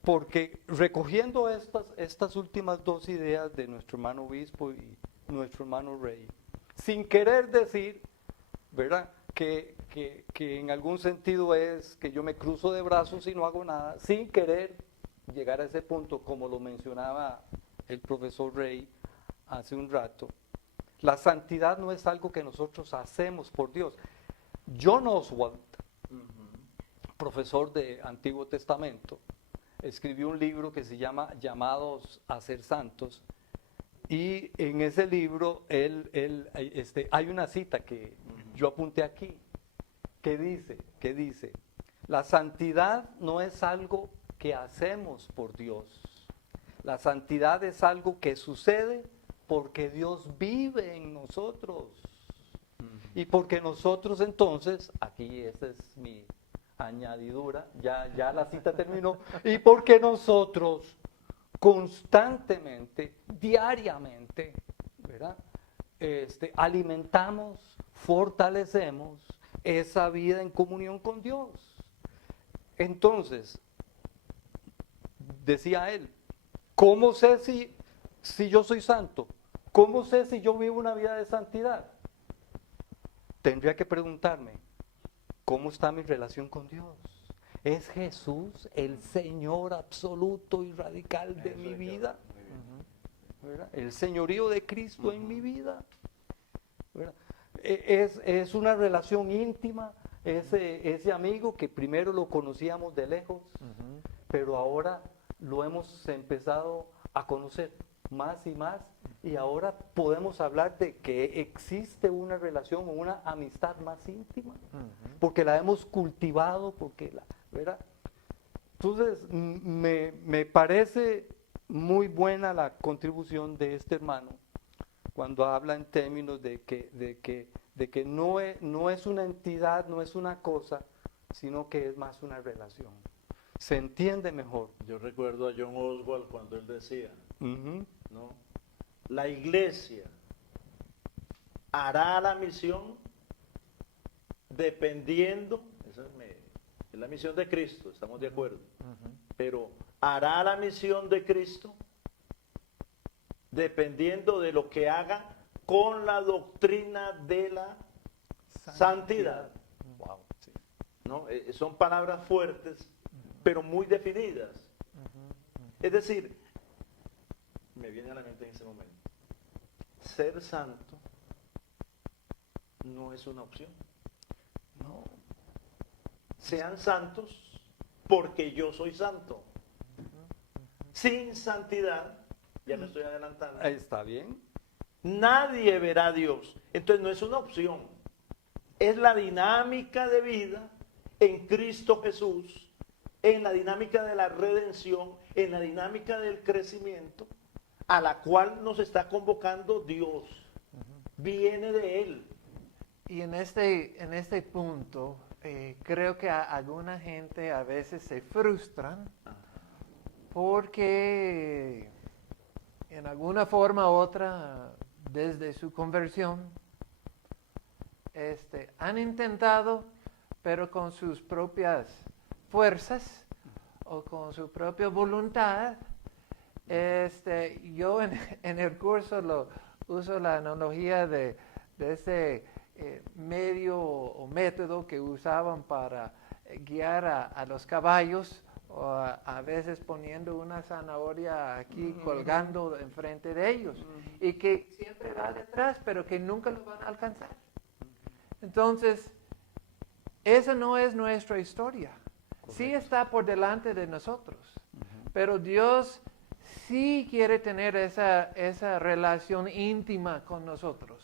porque recogiendo estas últimas dos ideas de nuestro hermano obispo y nuestro hermano Rey, sin querer decir, ¿verdad? Que en algún sentido es que yo me cruzo de brazos y no hago nada, sin querer llegar a ese punto, como lo mencionaba el profesor Rey hace un rato. La santidad no es algo que nosotros hacemos por Dios. John Oswald, profesor de Antiguo Testamento, escribió un libro que se llama Llamados a ser santos, y en ese libro hay una cita que yo apunté aquí, que dice, la santidad no es algo que hacemos por Dios, la santidad es algo que sucede porque Dios vive en nosotros, y porque nosotros entonces, aquí esa es mi añadidura, ya la cita terminó, y porque nosotros constantemente, diariamente, ¿verdad? Alimentamos, fortalecemos esa vida en comunión con Dios. Entonces, decía él, ¿cómo sé si yo soy santo? ¿Cómo sé si yo vivo una vida de santidad? Tendría que preguntarme, ¿cómo está mi relación con Dios? ¿Es Jesús el Señor absoluto y radical de mi vida? ¿Verdad? ¿El señorío de Cristo en mi vida? ¿Verdad? Es una relación íntima, ese amigo que primero lo conocíamos de lejos, pero ahora lo hemos empezado a conocer más y más, y ahora podemos hablar de que existe una relación o una amistad más íntima, porque la hemos cultivado, ¿verdad? Entonces, me parece muy buena la contribución de este hermano cuando habla en términos de que no es una entidad, no es una cosa, sino que es más una relación. Se entiende mejor. Yo recuerdo a John Oswald cuando él decía, ¿no? La iglesia hará la misión dependiendo, esa es la misión de Cristo, estamos de acuerdo, pero hará la misión de Cristo dependiendo de lo que haga con la doctrina de la santidad. Wow, sí. ¿No? Son palabras fuertes, pero muy definidas. Es decir, me viene a la mente en ese momento, ser santo no es una opción. No. Sean santos porque yo soy santo. Sin santidad, ya me estoy adelantando, Está bien. nadie verá a Dios. Entonces no es una opción, es la dinámica de vida en Cristo Jesús, en la dinámica de la redención, en la dinámica del crecimiento, a la cual nos está convocando Dios. Viene de Él. Y en este punto, creo que alguna gente a veces se frustran porque en alguna forma u otra, desde su conversión, han intentado, pero con sus propias fuerzas o con su propia voluntad. Yo en el curso uso la analogía de ese medio o método que usaban para guiar a los caballos, o a veces poniendo una zanahoria aquí colgando enfrente de ellos, y que siempre va detrás, pero que nunca lo van a alcanzar. Entonces, esa no es nuestra historia. Correcto. Sí está por delante de nosotros, pero Dios sí quiere tener esa relación íntima con nosotros.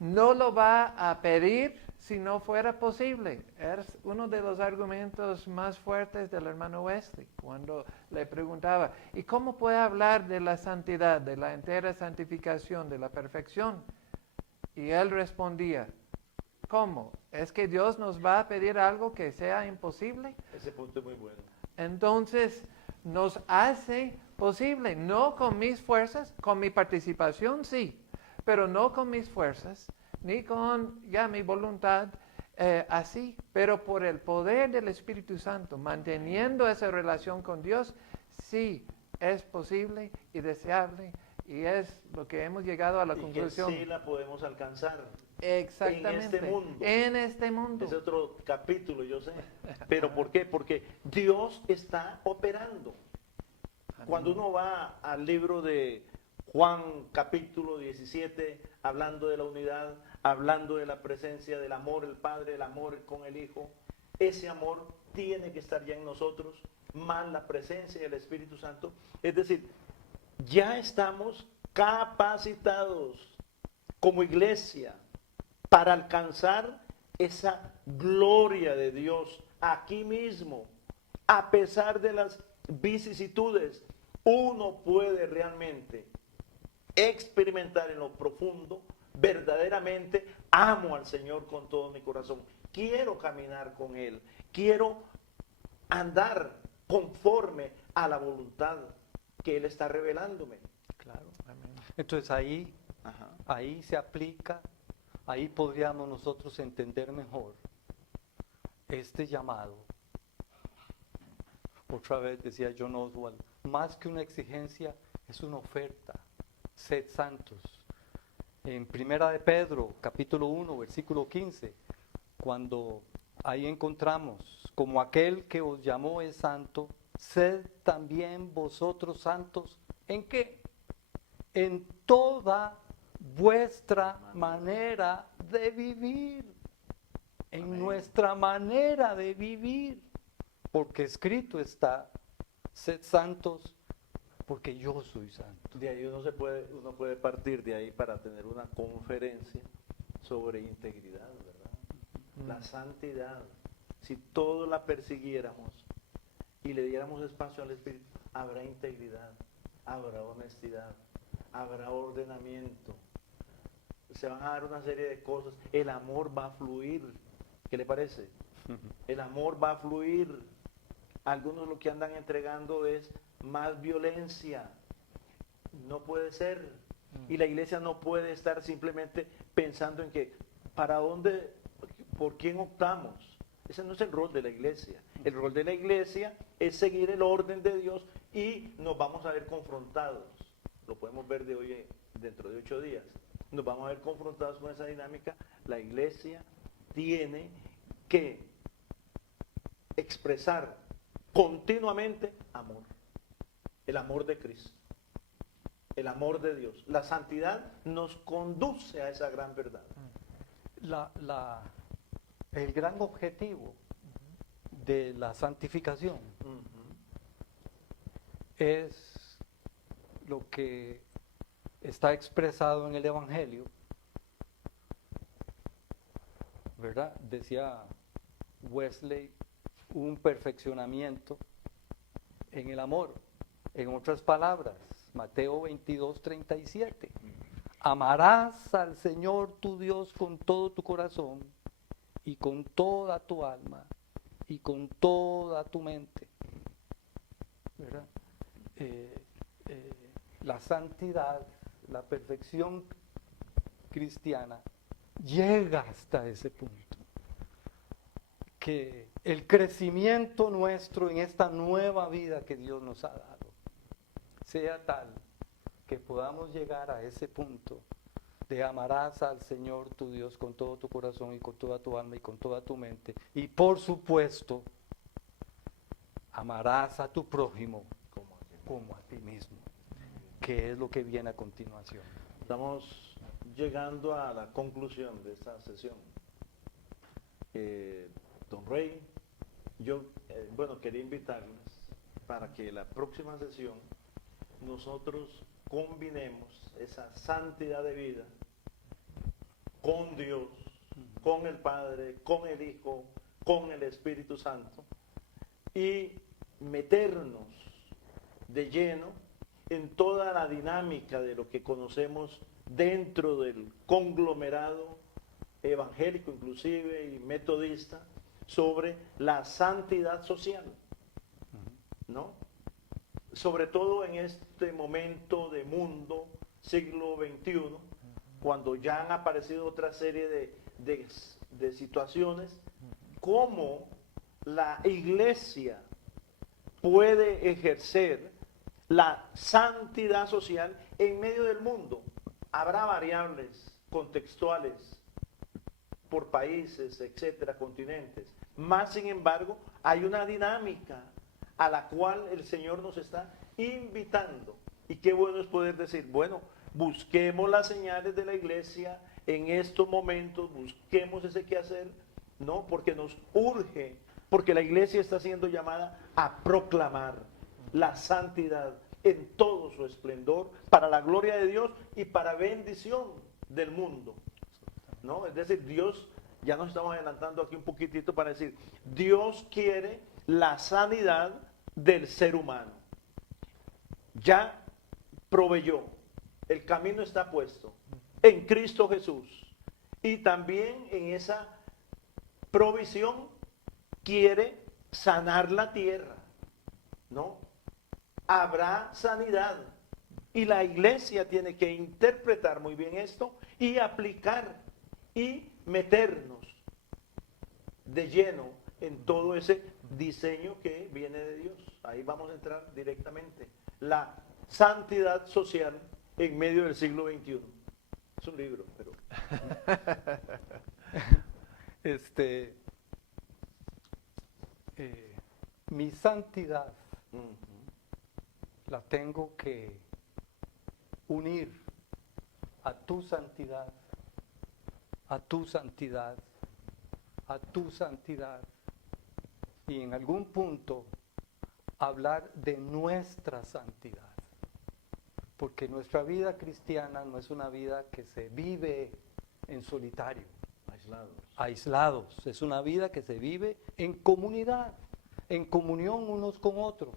No lo va a pedir si no fuera posible. Es uno de los argumentos más fuertes del hermano Wesley, cuando le preguntaba, ¿y cómo puede hablar de la santidad, de la entera santificación, de la perfección? Y él respondía, ¿cómo? ¿Es que Dios nos va a pedir algo que sea imposible? Ese punto es muy bueno. Entonces nos hace posible, no con mis fuerzas, con mi participación sí, pero no con mis fuerzas, ni con ya mi voluntad así, pero por el poder del Espíritu Santo, manteniendo esa relación con Dios, sí es posible y deseable, y es lo que hemos llegado a la Y que conclusión. sí la podemos alcanzar. Exactamente. En este mundo. En este mundo. Es otro capítulo, yo sé. ¿Pero por qué? Porque Dios está operando. Cuando uno va al libro de Juan capítulo 17, hablando de la unidad, hablando de la presencia del amor, el Padre, el amor con el Hijo, ese amor tiene que estar ya en nosotros, más la presencia del Espíritu Santo. Es decir, ya estamos capacitados como iglesia para alcanzar esa gloria de Dios aquí mismo. A pesar de las vicisitudes, uno puede realmente experimentar en lo profundo, verdaderamente amo al Señor con todo mi corazón. Quiero caminar con Él. Quiero andar conforme a la voluntad que Él está revelándome. Claro, amén. Entonces ahí, Ajá. ahí se aplica, ahí podríamos nosotros entender mejor este llamado. Otra vez decía John Oswald, más que una exigencia, es una oferta. Sed santos. En Primera de Pedro, capítulo 1, versículo 15, cuando ahí encontramos, como aquel que os llamó es santo, sed también vosotros santos. ¿En qué? En toda vuestra manera de vivir. En Amén. nuestra manera de vivir. Porque escrito está, sed santos, porque yo soy santo. De ahí uno puede partir de ahí para tener una conferencia sobre integridad, ¿verdad? La santidad. Si todos la persiguiéramos y le diéramos espacio al Espíritu, habrá integridad, habrá honestidad, habrá ordenamiento. Se van a dar una serie de cosas. El amor va a fluir. ¿Qué le parece? El amor va a fluir. Algunos lo que andan entregando es más violencia. No puede ser. Y la iglesia no puede estar simplemente pensando en que, ¿para dónde, por quién optamos? Ese no es el rol de la iglesia. El rol de la iglesia es seguir el orden de Dios y nos vamos a ver confrontados. Lo podemos ver dentro de 8 días. Nos vamos a ver confrontados con esa dinámica. La iglesia tiene que expresar continuamente amor. El amor de Cristo. El amor de Dios. La santidad nos conduce a esa gran verdad. El gran objetivo de la santificación es lo que está expresado en el Evangelio, ¿verdad? Decía Wesley, un perfeccionamiento en el amor. En otras palabras, Mateo 22:37. Amarás al Señor tu Dios con todo tu corazón y con toda tu alma y con toda tu mente. ¿Verdad? La santidad, la perfección cristiana llega hasta ese punto. Que el crecimiento nuestro en esta nueva vida que Dios nos ha dado sea tal que podamos llegar a ese punto de amarás al Señor tu Dios con todo tu corazón y con toda tu alma y con toda tu mente. Y por supuesto, amarás a tu prójimo como a ti mismo, que es lo que viene a continuación. Estamos llegando a la conclusión de esta sesión. Don Rey, yo quería invitarles para que la próxima sesión nosotros combinemos esa santidad de vida con Dios, con el Padre, con el Hijo, con el Espíritu Santo y meternos de lleno en toda la dinámica de lo que conocemos dentro del conglomerado evangélico inclusive y metodista sobre la santidad social. ¿no? Sobre todo en este momento de mundo, siglo XXI, cuando ya han aparecido otra serie de situaciones, cómo la iglesia puede ejercer la santidad social en medio del mundo. Habrá variables contextuales por países, etcétera, continentes. Más sin embargo, hay una dinámica a la cual el Señor nos está invitando. Y qué bueno es poder decir, bueno, busquemos las señales de la iglesia en estos momentos, busquemos ese quehacer, ¿no? Porque nos urge, porque la iglesia está siendo llamada a proclamar la santidad en todo su esplendor para la gloria de Dios y para bendición del mundo, ¿no? Es decir, Dios, ya nos estamos adelantando aquí un poquitito para decir, Dios quiere la sanidad del ser humano. Ya proveyó, el camino está puesto en Cristo Jesús. Y también en esa provisión quiere sanar la tierra, ¿no? Habrá sanidad. Y la iglesia tiene que interpretar muy bien esto y aplicar y meternos de lleno en todo ese diseño que viene de Dios. Ahí vamos a entrar directamente. La santidad social en medio del siglo XXI. Es un libro, pero... Mi santidad la tengo que unir a tu santidad, a tu santidad, a tu santidad, y en algún punto hablar de nuestra santidad, porque nuestra vida cristiana no es una vida que se vive en solitario, aislados, es una vida que se vive en comunidad, en comunión unos con otros,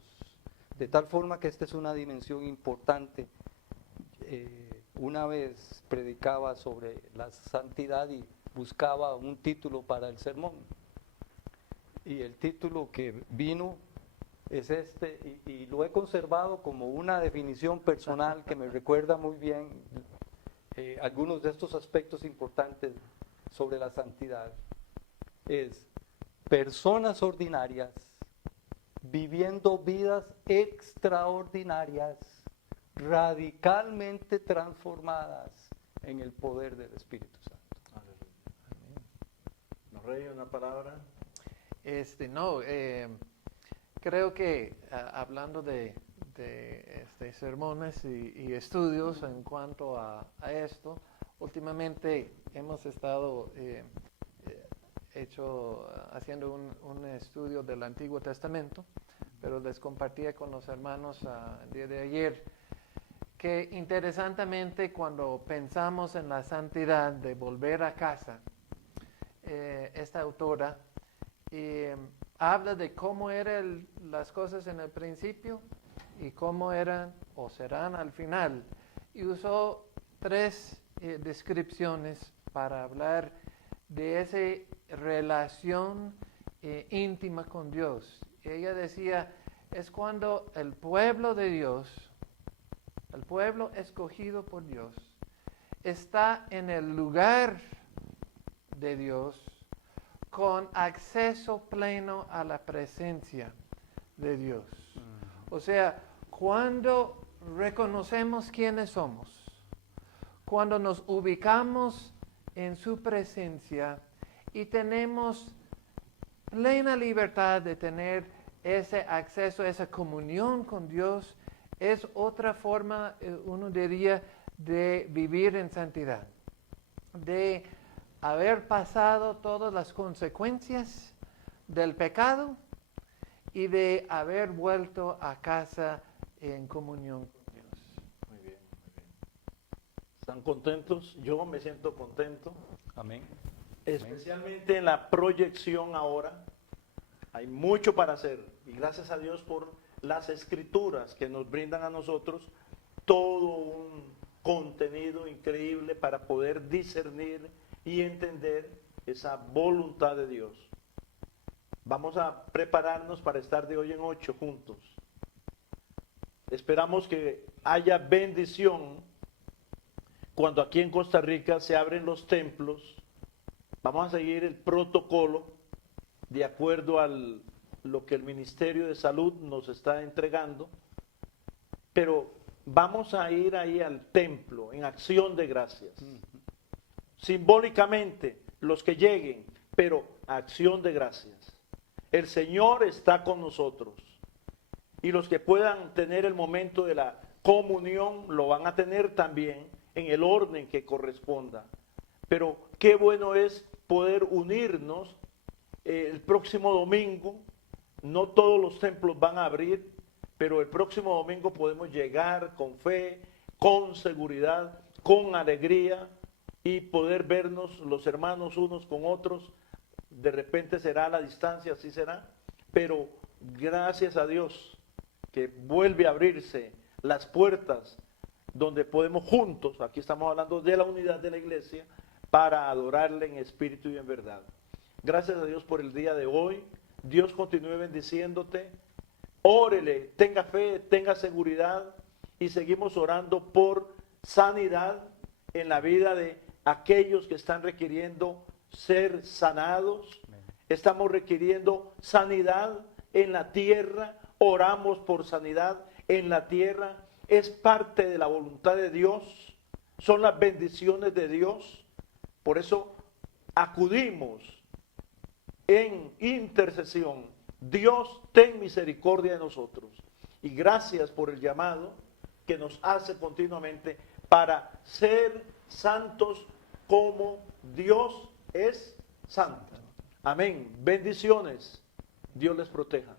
de tal forma que esta es una dimensión importante. Una vez predicaba sobre la santidad y buscaba un título para el sermón, y el título que vino es este, y lo he conservado como una definición personal que me recuerda muy bien algunos de estos aspectos importantes sobre la santidad. Es personas ordinarias viviendo vidas extraordinarias, radicalmente transformadas en el poder del Espíritu Santo. ¿No, Rey, una palabra? Creo que hablando de sermones y estudios en cuanto a esto, últimamente hemos estado haciendo un estudio del Antiguo Testamento, pero les compartía con los hermanos el día de ayer que interesantemente cuando pensamos en la santidad de volver a casa, esta autora habla de cómo eran las cosas en el principio y cómo eran o serán al final, y usó 3 descripciones para hablar de esa relación íntima con Dios. Ella decía, es cuando el pueblo de Dios, el pueblo escogido por Dios, está en el lugar de Dios con acceso pleno a la presencia de Dios. O sea, cuando reconocemos quiénes somos, cuando nos ubicamos en su presencia y tenemos plena libertad de tener ese acceso, esa comunión con Dios, es otra forma, uno diría, de vivir en santidad, de haber pasado todas las consecuencias del pecado y de haber vuelto a casa en comunión con Dios. Muy bien, muy bien. ¿Están contentos? Yo me siento contento. Amén. Especialmente en la proyección ahora. Hay mucho para hacer. Y gracias a Dios por las escrituras que nos brindan a nosotros todo un contenido increíble para poder discernir y entender esa voluntad de Dios. Vamos a prepararnos para estar de hoy en 8 juntos, Esperamos que haya bendición cuando aquí en Costa Rica se abren los templos. Vamos a seguir el protocolo de acuerdo a lo que el Ministerio de Salud nos está entregando, pero vamos a ir ahí al templo en acción de gracias. Simbólicamente, los que lleguen, pero acción de gracias. El Señor está con nosotros. Y los que puedan tener el momento de la comunión, lo van a tener también en el orden que corresponda. Pero qué bueno es poder unirnos el próximo domingo. No todos los templos van a abrir, pero el próximo domingo podemos llegar con fe, con seguridad, con alegría y poder vernos los hermanos unos con otros. De repente será a la distancia, así será, pero gracias a Dios que vuelve a abrirse las puertas donde podemos juntos, aquí estamos hablando de la unidad de la iglesia, para adorarle en espíritu y en verdad. Gracias a Dios por el día de hoy. Dios continúe bendiciéndote. Órele, tenga fe, tenga seguridad y seguimos orando por sanidad en la vida de aquellos que están requiriendo ser sanados. Estamos requiriendo sanidad en la tierra. Oramos por sanidad en la tierra. Es parte de la voluntad de Dios. Son las bendiciones de Dios. Por eso acudimos en intercesión. Dios, ten misericordia de nosotros. Y gracias por el llamado que nos hace continuamente para ser santos como Dios es santo. Amén. Bendiciones. Dios les proteja.